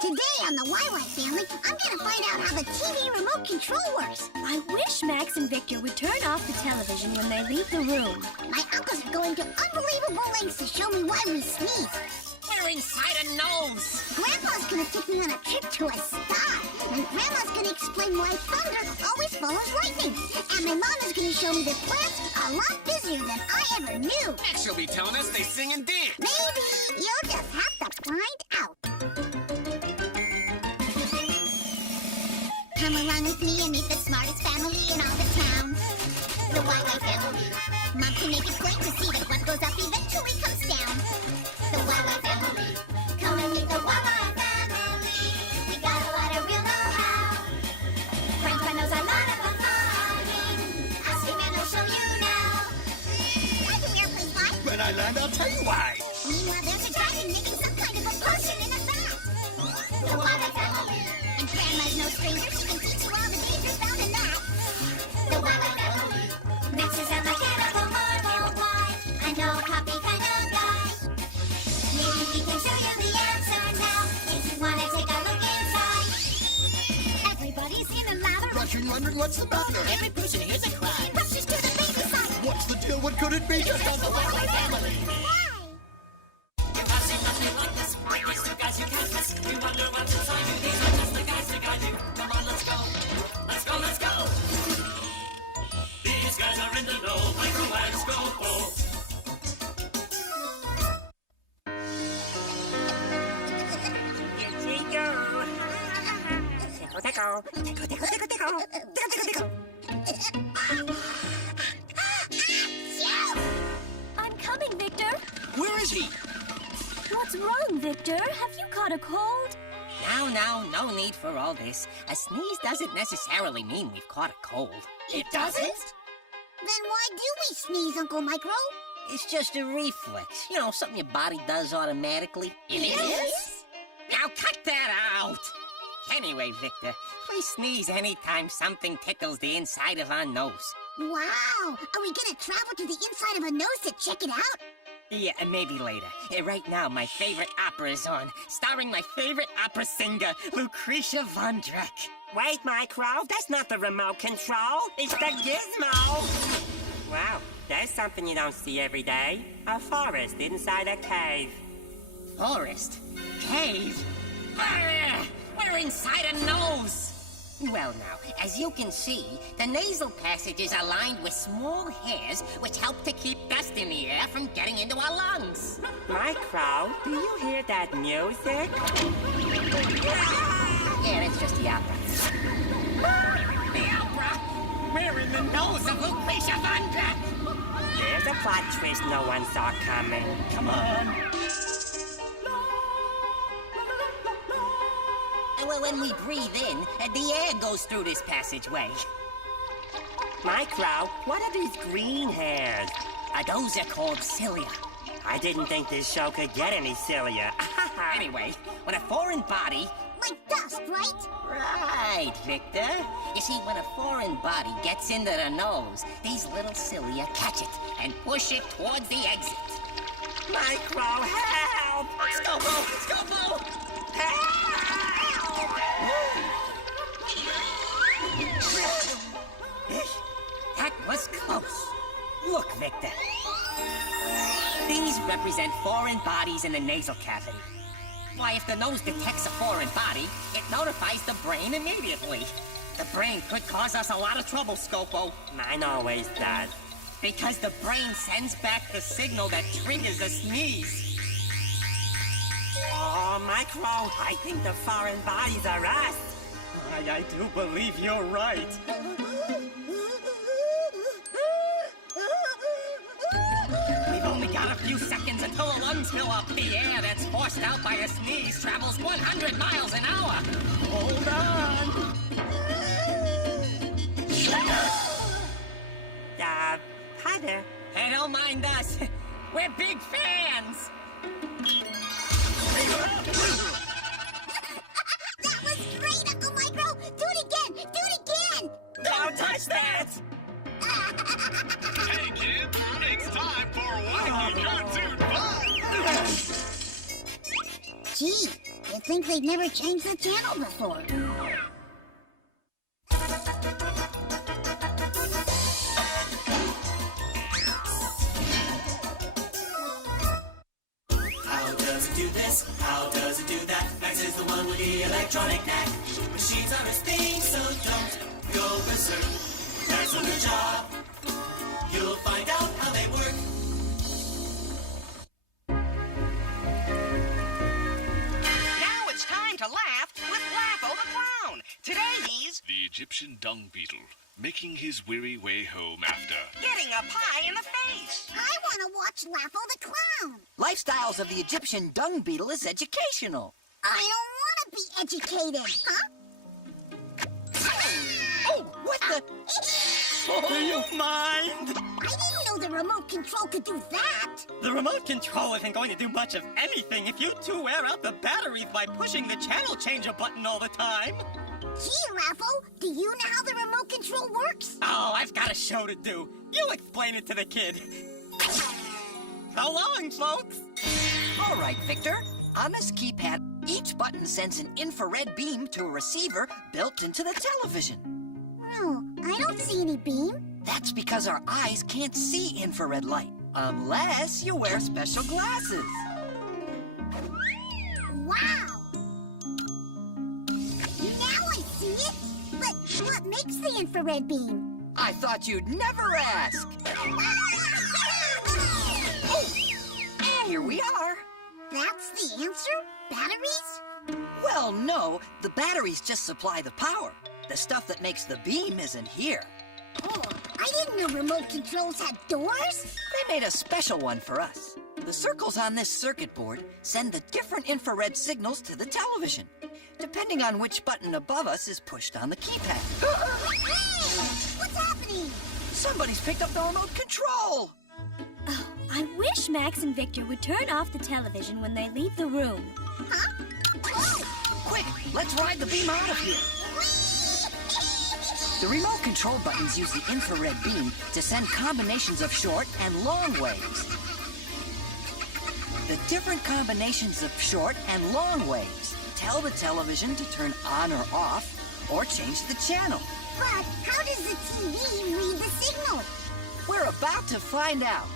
Today on the YY family, I'm gonna find out how the TV remote control works. I wish Max and Victor would turn off the television when they leave the room. My uncles are going to unbelievable lengths to show me why we sneeze. We're inside a nose. Grandpa's gonna take me on a trip to a star. And Grandma's gonna explain why thunder always follows lightning. And my mom is gonna show me that plants are a lot busier than I ever knew. Next she'll be telling us they sing and dance. Maybe. You'll just have to find out. Come along with me and meet the smartest family in all the town. The YY family. Mom can make it plain to see that what goes up eventually comes down. The YY family. Come and meet the YY family. We got a lot of real know-how. Grandpa knows a lot of flying. Ask him and he'll show you now. Why do airplanes fly? When I land, I'll tell you why. Meanwhile, there's a dragon making some kind of a potion in a vat. The YY family. And Grandma's no stranger. She can teach you all the dangers found in that. The YY family. Max is a mechanical marvel. Why? I know a copy kind of guy. Maybe he can show you the answer now. If you want to take a look inside. Everybody's in a lather. Rushing, wondering what's the matter. Every person hears a cry. He rushes to the baby side. What's the deal? What could it be? Just on the YY family. Why? If I see nothing like this, like these two guys you can't miss. You wonder what's inside you. These are just the guys that guide you. Come on, let's go. Let's go, let's go. These guys are in the know. Microwaves go. Here we go. Tickle, tickle, tickle, tickle, tickle, tickle, tickle, tickle, tickle. I'm coming, Victor. Where is he? What's wrong, Victor? Have you caught a cold? Now, no need for all this. A sneeze doesn't necessarily mean we've caught a cold. It doesn't? Then why do we sneeze, Uncle Micro? It's just a reflex. You know, something your body does automatically. It is? Now cut that out! Anyway, Victor, please sneeze anytime something tickles the inside of our nose. Wow! Are we gonna travel to the inside of a nose to check it out? Yeah, maybe later. Right now, my favorite opera is on, starring my favorite opera singer, Lucretia von Dreck. Wait, Micro, that's not the remote control. It's the gizmo. Wow, there's something you don't see every day. A forest inside a cave. Forest? Cave? Ah, we're inside a nose. Well now, as you can see, the nasal passages are lined with small hairs which help to keep dust in the air from getting into our lungs. Micro, do you hear that music? Yeah, that's just the opera. The opera? We're in the nose of Lucretia von Dreck. There's a plot twist no one saw coming. Come on. Well, when we breathe in, the air goes through this passageway. Micro, what are these green hairs? Those are called cilia. I didn't think this show could get any sillier. Anyway, when a foreign body... Like dust, right? Right, Victor. You see, when a foreign body gets into the nose, these little cilia catch it and push it towards the exit. Micro, help! Scopo! Scopo! Help! That was close. Look, Victor. These represent foreign bodies in the nasal cavity. Why, if the nose detects a foreign body, it notifies the brain immediately. The brain could cause us a lot of trouble, Scopo. Mine always does. Because the brain sends back the signal that triggers a sneeze. Oh, Micro, I think the foreign bodies are us. I do believe you're right. We've only got a few seconds until the lungs fill up. The air that's forced out by a sneeze travels 100 miles an hour. Hold on. Hi there. Hey, don't mind us. We're big fans. That was great, Uncle Micro! Do it again! Do it again! Don't touch that! Hey kids, it's time for Wacky Cartoon Fun! Gee, if think they've never changed the channel before. How does it do this? How does it do that? Max is the one with the electronic knack. Machines are his thing, so don't go berserk. Max on the job. You'll find out how they work. Now it's time to laugh with Laffo the Clown. Today he's The Egyptian dung beetle, making his weary way home after. getting a pie in the face. I want to watch Laffo the Clown. Lifestyles of the Egyptian dung beetle is educational. I don't want to be educated, huh? Oh, what the? Do you mind? I didn't know the remote control could do that. The remote control isn't going to do much of anything if you two wear out the batteries by pushing the channel changer button all the time. Gee, Laffo, do you know how the remote control works? Oh, I've got a show to do. You explain it to the kid. So long, folks. All right, Victor. On this keypad, each button sends an infrared beam to a receiver built into the television. No, I don't see any beam. That's because our eyes can't see infrared light, unless you wear special glasses. Wow! Now I see it. But what makes the infrared beam? I thought you'd never ask. Oh, here we are. That's the answer? Batteries? Well, no, the batteries just supply the power. The stuff that makes the beam isn't here. Oh, I didn't know remote controls had doors. They made a special one for us. The circles on this circuit board send the different infrared signals to the television, depending on which button above us is pushed on the keypad. Hey! What's happening? Somebody's picked up the remote control! Oh, I wish Max and Victor would turn off the television when they leave the room. Huh? Oh! Quick, let's ride the beam out of here. The remote control buttons use the infrared beam to send combinations of short and long waves. The different combinations of short and long waves tell the television to turn on or off or change the channel. But how does the TV read the signal? We're about to find out.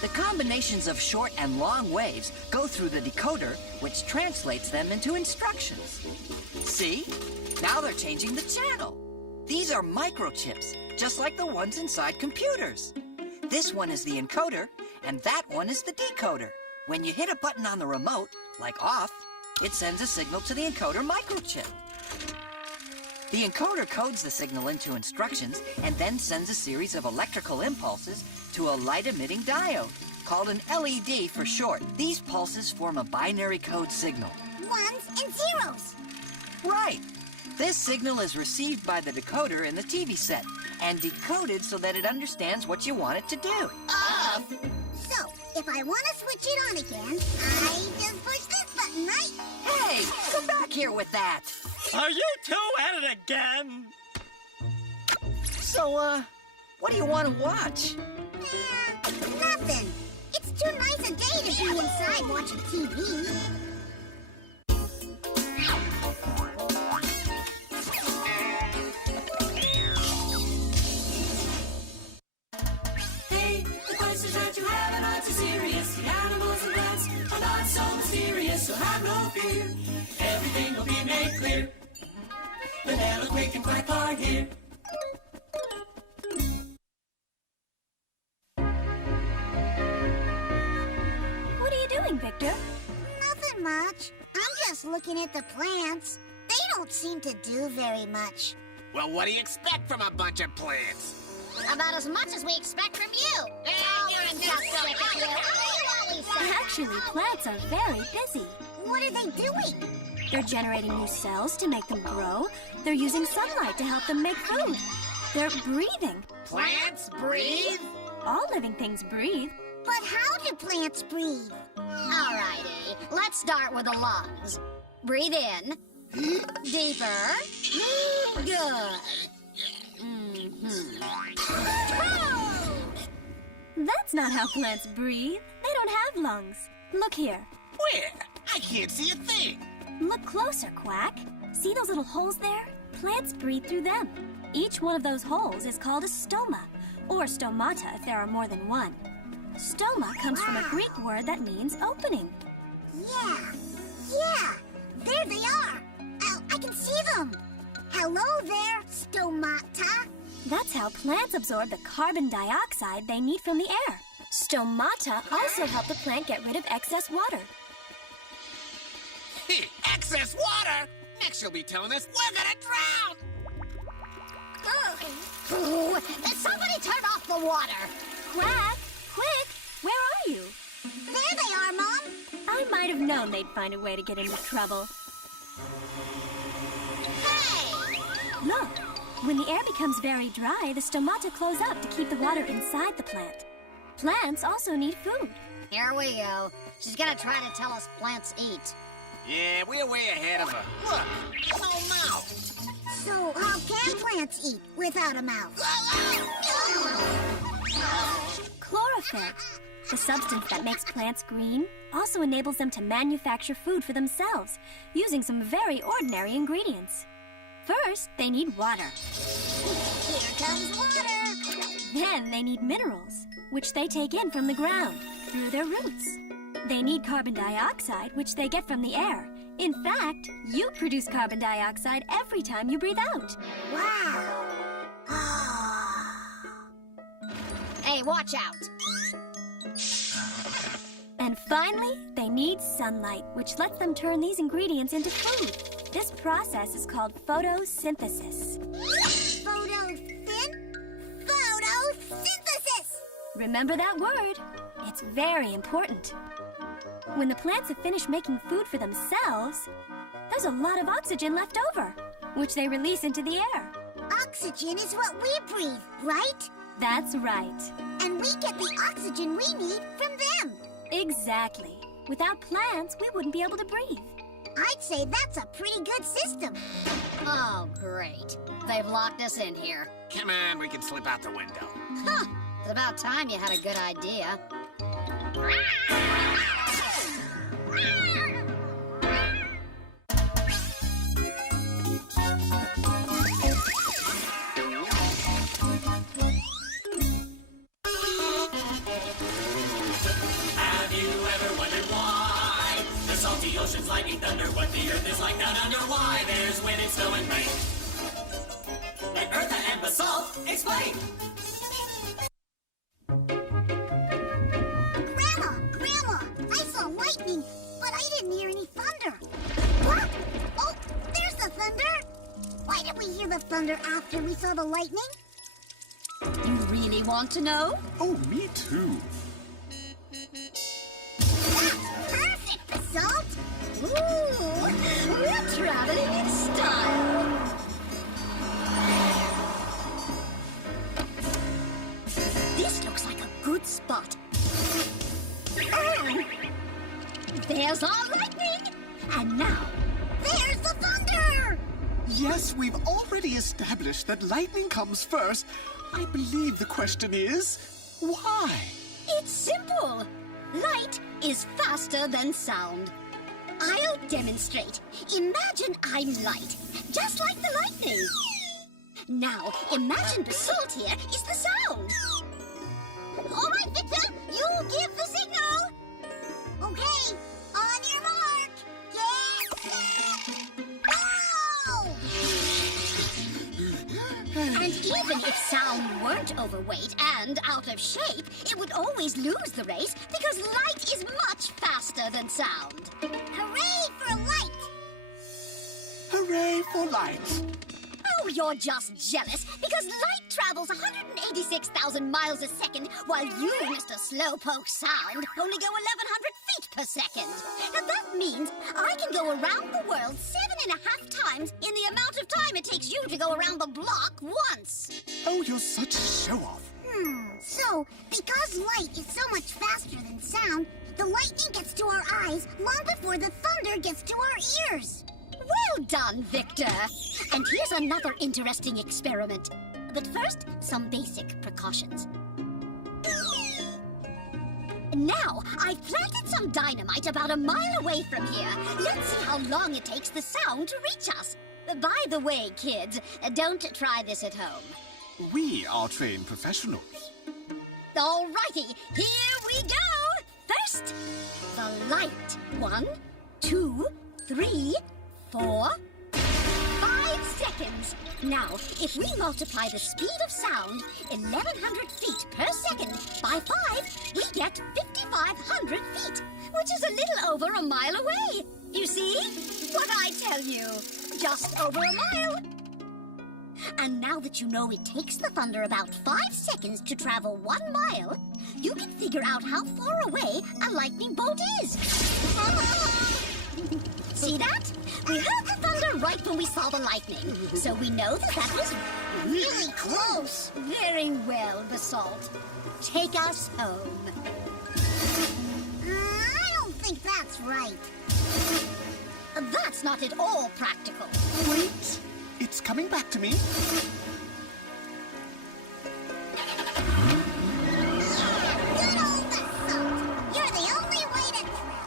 The combinations of short and long waves go through the decoder, which translates them into instructions. See? Now they're changing the channel. These are microchips, just like the ones inside computers. This one is the encoder, and that one is the decoder. When you hit a button on the remote, like off, it sends a signal to the encoder microchip. The encoder codes the signal into instructions and then sends a series of electrical impulses to a light-emitting diode, called an LED for short. These pulses form a binary code signal. Ones and zeros. Right. This signal is received by the decoder in the TV set and decoded so that it understands what you want it to do. Off! So, if I want to switch it on again, I just push this button, right? Hey, come back here with that. Are you two at it again? So, what do you want to watch? Nothing. It's too nice a day to be inside watching TV. Hey, the questions that you have are not too serious. The animals and plants are not so mysterious, so have no fear. Everything will be made clear. Vanilla Quick and Quack are here. What are you doing, Victor? Nothing much. I'm just looking at the plants. They don't seem to do very much. Well, what do you expect from a bunch of plants? About as much as we expect from you. I'm just sick of you. You always say. Actually, plants are very busy. What are they doing? They're generating new cells to make them grow. They're using sunlight to help them make food. They're breathing. Plants breathe? All living things breathe. But how do plants breathe? Alrighty, let's start with the lungs. Breathe in. Deeper. Good. That's not how plants breathe. They don't have lungs. Look here. Where? I can't see a thing. Look closer, Quack. See those little holes there? Plants breathe through them. Each one of those holes is called a stoma, or stomata if there are more than one. Stoma comes from a Greek word that means opening. Yeah. There they are. Oh, I can see them. Hello there, stomata. That's how plants absorb the carbon dioxide they need from the air. Stomata also help the plant get rid of excess water. Excess water? Next you'll be telling us we're gonna drown. Oh, somebody turn off the water. Quack, quick, where are you? There they are, Mom. I might have known they'd find a way to get into trouble. Hey! Look, when the air becomes very dry, the stomata close up to keep the water inside the plant. Plants also need food. Here we go. She's gonna try to tell us plants eat. Yeah, we're way ahead of her. Look, no mouth. So how can plants eat without a mouth? Chlorophyll, the substance that makes plants green, also enables them to manufacture food for themselves, using some very ordinary ingredients. First, they need water. Here comes water. Then they need minerals, which they take in from the ground, through their roots. They need carbon dioxide, which they get from the air. In fact, you produce carbon dioxide every time you breathe out. Wow. Hey, watch out. And finally, they need sunlight, which lets them turn these ingredients into food. This process is called photosynthesis. Photosynthesis! Remember that word. It's very important. When the plants have finished making food for themselves, there's a lot of oxygen left over, which they release into the air. Oxygen is what we breathe, right? That's right. And we get the oxygen we need from them. Exactly. Without plants, we wouldn't be able to breathe. I'd say that's a pretty good system. Oh, great. They've locked us in here. Come on, we can slip out the window. Huh. It's about time you had a good idea. Have you ever wondered why the salty oceans, lightning, thunder, what the earth is like down under? Why there's wind and snow and rain? Let Eartha and Basalt explain. Grandma, I saw lightning, but I didn't hear any thunder. What? Oh, there's the thunder. Why did we hear the thunder after we saw the lightning? You really want to know? Oh, me too. That's perfect, Basalt. Ooh, we're traveling in style. This looks like a good spot. Oh! There's our lightning! And now, There's the thunder. Yes, we've already established that lightning comes first. I believe the question is, why? it's simple. Light is faster than sound. I'll demonstrate. Imagine I'm light, just like the lightning. Now, imagine Basalt here is the sound. All right, Victor, you give the signal. Okay, on your mark. Get set, go! And even if sound weren't overweight and out of shape, it would always lose the race because light is much faster than sound. Hooray for light! Hooray for light! Oh, you're just jealous because light travels 186,000 miles a second while you, Mr. Slowpoke Sound, only go 1,100 feet per second. And that means I can go around the world 7.5 times in the amount of time it takes you to go around the block once. Oh, you're such a show-off. So, because light is so much faster than sound, the lightning gets to our eyes long before the thunder gets to our ears. Well done, Victor. And here's another interesting experiment. But first, some basic precautions. Now, I've planted some dynamite about a mile away from here. Let's see how long it takes the sound to reach us. By the way, kids, don't try this at home. We are trained professionals. Alrighty, here we go! First, the light. 1, 2, 3, 4, 5 seconds. Now, if we multiply the speed of sound, 1,100 feet per second, by 5, we get 5,500 feet, which is a little over a mile away. You see? What I tell you, just over a mile. And now that you know it takes the thunder about 5 seconds to travel 1 mile, you can figure out how far away a lightning bolt is. See that? We heard the thunder right when we saw the lightning, so we know that that was really close. Very well, Basalt. Take us home. I don't think that's right. That's not at all practical. Wait, it's coming back to me. Good old Basalt. You're the only way to travel.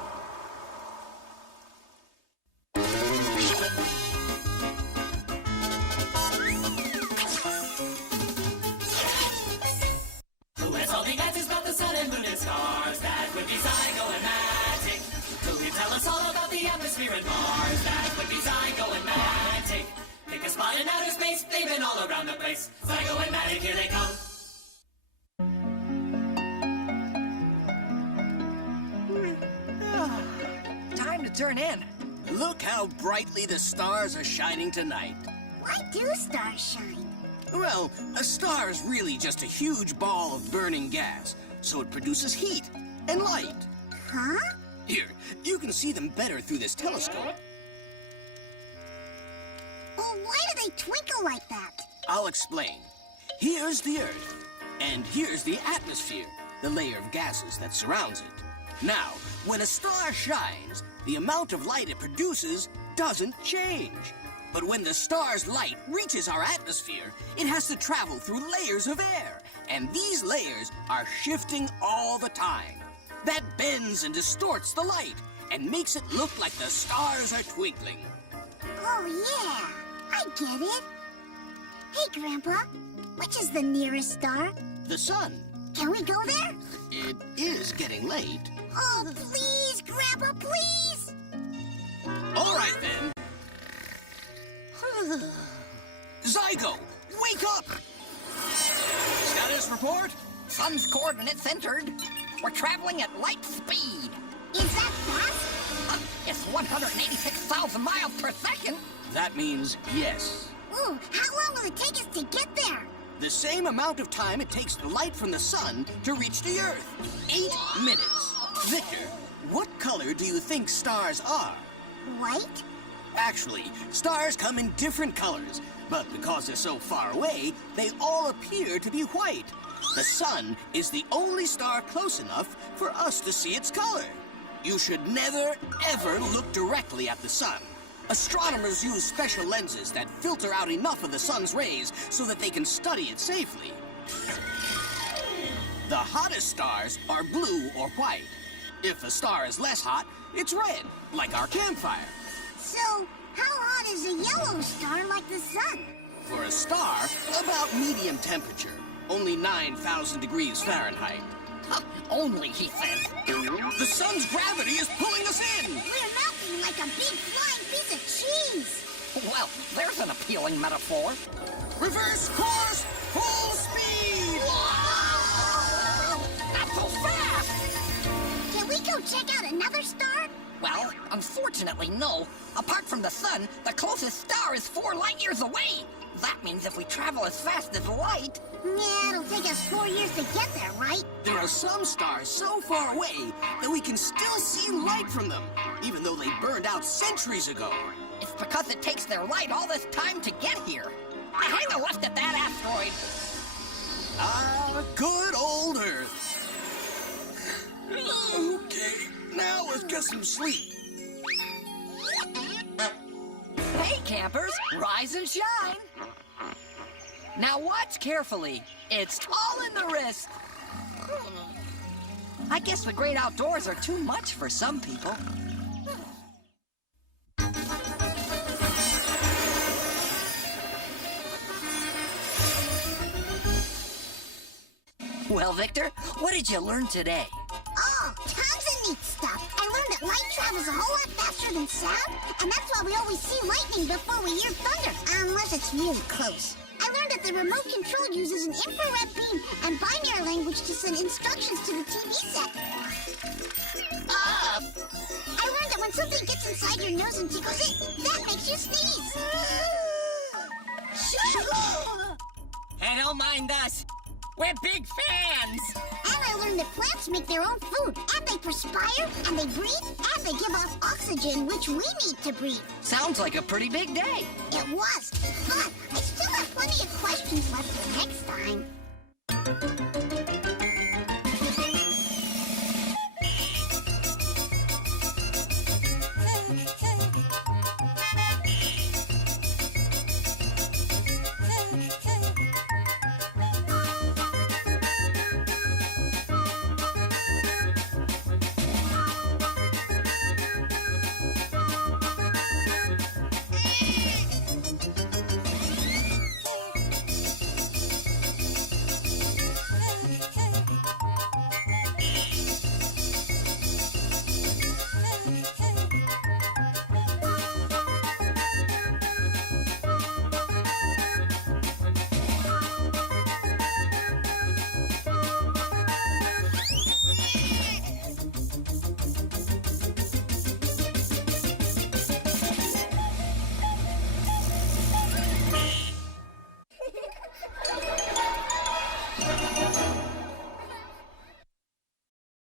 Who has all the answers about the sun and moon and stars? That would be Zygo and Magic. Who can tell us all about the atmosphere and Mars? That would be Zygo and Magic. Pick a spot in outer space, they've been all around the place. Zygo and Magic, here they come. Time to turn in. Look how brightly the stars are shining tonight. Why do stars shine? Well, a star is really just a huge ball of burning gas, so it produces heat and light. Huh? Here, you can see them better through this telescope. Well, why do they twinkle like that? I'll explain. Here's the Earth, and here's the atmosphere, the layer of gases that surrounds it. Now, when a star shines, the amount of light it produces doesn't change. But when the star's light reaches our atmosphere, it has to travel through layers of air, and these layers are shifting all the time. That bends and distorts the light and makes it look like the stars are twinkling. Oh, yeah. I get it. Hey, Grandpa. Which is the nearest star? The sun. Can we go there? It is getting late. Oh, please, Grandpa, please! All right, then. Zygo, wake up! Status report? Sun's coordinates entered. We're traveling at light speed. Is that fast? It's 186,000 miles per second. That means yes. Ooh, how long will it take us to get there? The same amount of time it takes the light from the sun to reach the Earth. 8 minutes. Victor, what color do you think stars are? White? Actually, stars come in different colors, but because they're so far away, they all appear to be white. The sun is the only star close enough for us to see its color. You should never, ever look directly at the sun. Astronomers use special lenses that filter out enough of the sun's rays so that they can study it safely. The hottest stars are blue or white. If a star is less hot, it's red, like our campfire. So, how hot is a yellow star like the sun? For a star, about medium temperature, only 9,000 degrees Fahrenheit. Only, he says. The sun's gravity is pulling us in! We're melting like a big flying piece of cheese! Well, there's an appealing metaphor. Reverse course, full speed! Not so fast! Can we go check out another star? Well, unfortunately, no. Apart from the sun, the closest star is 4 light years away. That means if we travel as fast as light... Yeah, it'll take us 4 years to get there, right? There are some stars so far away that we can still see light from them, even though they burned out centuries ago. It's because it takes their light all this time to get here. Hang a left at that asteroid. Ah, good old Earth. Okay, now let's get some sleep. Hey, campers, rise and shine. Now watch carefully. It's all in the wrist. I guess the great outdoors are too much for some people. Well, Victor, what did you learn today? Oh, tons of neat stuff. I learned that light travels a whole lot faster than sound, and that's why we always see lightning before we hear thunder, unless it's really close. I learned that the remote control uses an infrared beam and binary language to send instructions to the TV set. I learned that when something gets inside your nose and tickles it, that makes you sneeze. Hey, don't mind us. We're big fans. And I learned that plants make their own food, and they perspire, and they breathe, and they give off oxygen, which we need to breathe. Sounds like a pretty big day. It was, but I still have plenty of questions left for next time.